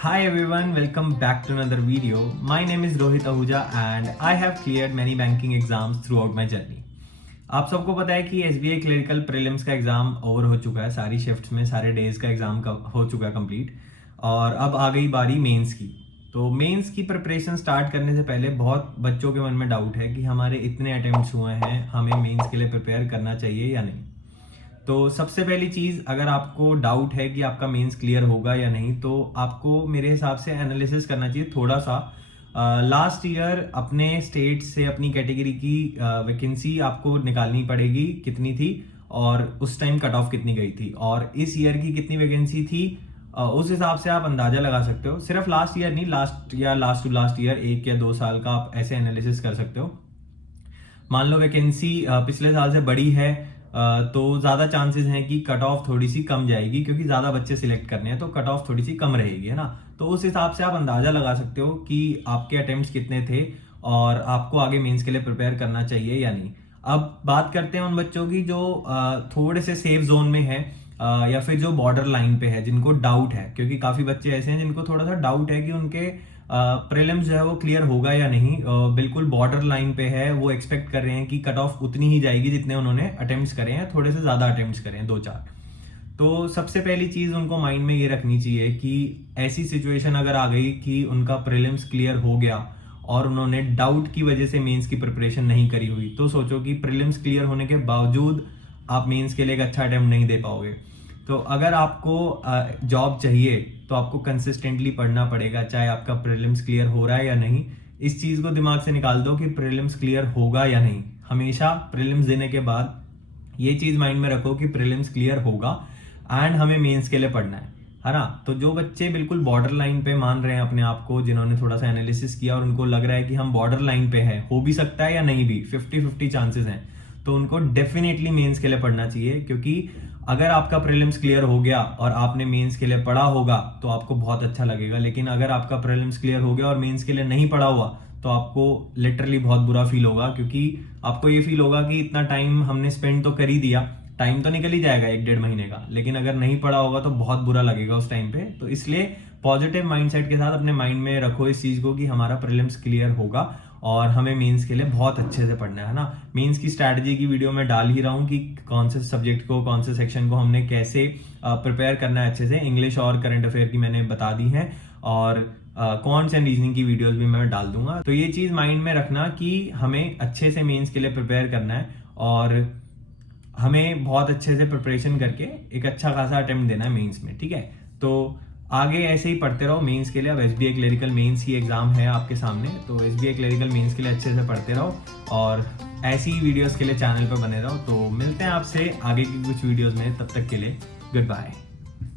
Hi everyone, welcome back to another video. My name is Rohit Ahuja and I have cleared many banking exams throughout my journey. आप सबको पता है कि SBI clerical prelims का exam over हो चुका है, सारी शिफ्ट्स में सारे डेज का एग्ज़ाम हो चुका है कंप्लीट और अब आ गई बारी मेंस की। तो मेंस की प्रिपरेशन स्टार्ट करने से पहले बहुत बच्चों के मन में डाउट है कि हमारे इतने अटेम्प्ट्स हुए हैं, हमें मेंस के लिए प्रिपेयर करना चाहिए या नहीं। तो सबसे पहली चीज़, अगर आपको डाउट है कि आपका मेंस क्लियर होगा या नहीं, तो आपको मेरे हिसाब से एनालिसिस करना चाहिए थोड़ा सा। लास्ट ईयर अपने स्टेट से अपनी कैटेगरी की वैकेंसी आपको निकालनी पड़ेगी कितनी थी और उस टाइम कट ऑफ कितनी गई थी, और इस ईयर की कितनी वैकेंसी थी, उस हिसाब से आप अंदाजा लगा सकते हो। सिर्फ लास्ट ईयर नहीं, लास्ट टू लास्ट ईयर 1 या 2 साल का आप ऐसे एनालिसिस कर सकते हो। मान लो वैकेंसी पिछले साल से बड़ी है, तो ज़्यादा चांसेस हैं कि कट ऑफ थोड़ी सी कम जाएगी, क्योंकि ज़्यादा बच्चे सिलेक्ट करने हैं तो कट ऑफ थोड़ी सी कम रहेगी, है ना। तो उस हिसाब से आप अंदाज़ा लगा सकते हो कि आपके अटेम्प्ट्स कितने थे और आपको आगे मेंस के लिए प्रिपेयर करना चाहिए या नहीं। अब बात करते हैं उन बच्चों की जो थोड़े से सेफ जोन में है, या फिर जो बॉर्डर लाइन पे है, जिनको डाउट है, क्योंकि काफ़ी बच्चे ऐसे हैं जिनको थोड़ा सा डाउट है कि उनके प्रीलिम्स जो है वो क्लियर होगा या नहीं। बिल्कुल बॉर्डर लाइन पे है, वो एक्सपेक्ट कर रहे हैं कि कट ऑफ उतनी ही जाएगी जितने उन्होंने अटेम्प्ट्स करे हैं, थोड़े से ज़्यादा अटेम्प्ट्स करे हैं, 2-4। तो सबसे पहली चीज़ उनको माइंड में ये रखनी चाहिए कि ऐसी सिचुएशन अगर आ गई कि उनका प्रीलिम्स क्लियर हो गया और उन्होंने डाउट की वजह से मेंस की प्रिपरेशन नहीं करी हुई, तो सोचो कि प्रीलिम्स क्लियर होने के बावजूद आप मेंस के लिए एक अच्छा अटेम्प्ट नहीं दे पाओगे। तो अगर आपको जॉब चाहिए तो आपको कंसिस्टेंटली पढ़ना पड़ेगा, चाहे आपका प्रीलिम्स क्लियर हो रहा है या नहीं। इस चीज़ को दिमाग से निकाल दो कि प्रीलिम्स क्लियर होगा या नहीं। हमेशा प्रीलिम्स देने के बाद ये चीज़ माइंड में रखो कि प्रीलिम्स क्लियर होगा एंड हमें मेंस के लिए पढ़ना है ना। तो जो बच्चे बिल्कुल बॉर्डर लाइन पे मान रहे हैं अपने आप को, जिन्होंने थोड़ा सा एनालिसिस किया और उनको लग रहा है कि हम बॉर्डर लाइन पे है, हो भी सकता है या नहीं भी, 50-50 चांसेस हैं, तो उनको डेफिनेटली मेंस के लिए पढ़ना चाहिए। क्योंकि अगर आपका प्रीलिम्स क्लियर हो गया और आपने मेंस के लिए पढ़ा होगा तो आपको बहुत अच्छा लगेगा, लेकिन अगर आपका प्रीलिम्स क्लियर हो गया और मेंस के लिए नहीं पढ़ा हुआ तो आपको लिटरली बहुत बुरा फील होगा, क्योंकि आपको ये फील होगा कि इतना टाइम हमने स्पेंड तो कर ही दिया, टाइम तो निकल ही जाएगा 1-1.5 महीने का, लेकिन अगर नहीं पढ़ा होगा तो बहुत बुरा लगेगा उस टाइम पे। तो इसलिए पॉजिटिव माइंडसेट के साथ अपने माइंड में रखो इस चीज़ को कि हमारा प्रीलिम्स क्लियर होगा और हमें मेंस के लिए बहुत अच्छे से पढ़ना है ना। मेंस की स्ट्रैटेजी की वीडियो में डाल ही रहा हूँ कि कौन से सब्जेक्ट को, कौन से सेक्शन को हमने कैसे प्रिपेयर करना है अच्छे से। इंग्लिश और करंट अफेयर की मैंने बता दी हैं, और कॉन्ट्स एंड रीजनिंग की वीडियोस भी मैं डाल दूंगा। तो ये चीज़ माइंड में रखना कि हमें अच्छे से मेंस के लिए प्रिपेयर करना है और हमें बहुत अच्छे से प्रिपरेशन करके एक अच्छा खासा अटेम्प्ट देना है मेंस में, ठीक है। तो आगे ऐसे ही पढ़ते रहो मेंस के लिए। अब SBI क्लरिकल मेंस ही एग्जाम है आपके सामने, तो SBI क्लरिकल मेंस के लिए अच्छे से पढ़ते रहो और ऐसी ही वीडियोस के लिए चैनल पर बने रहो। तो मिलते हैं आपसे आगे की कुछ वीडियोस में, तब तक के लिए गुड बाय।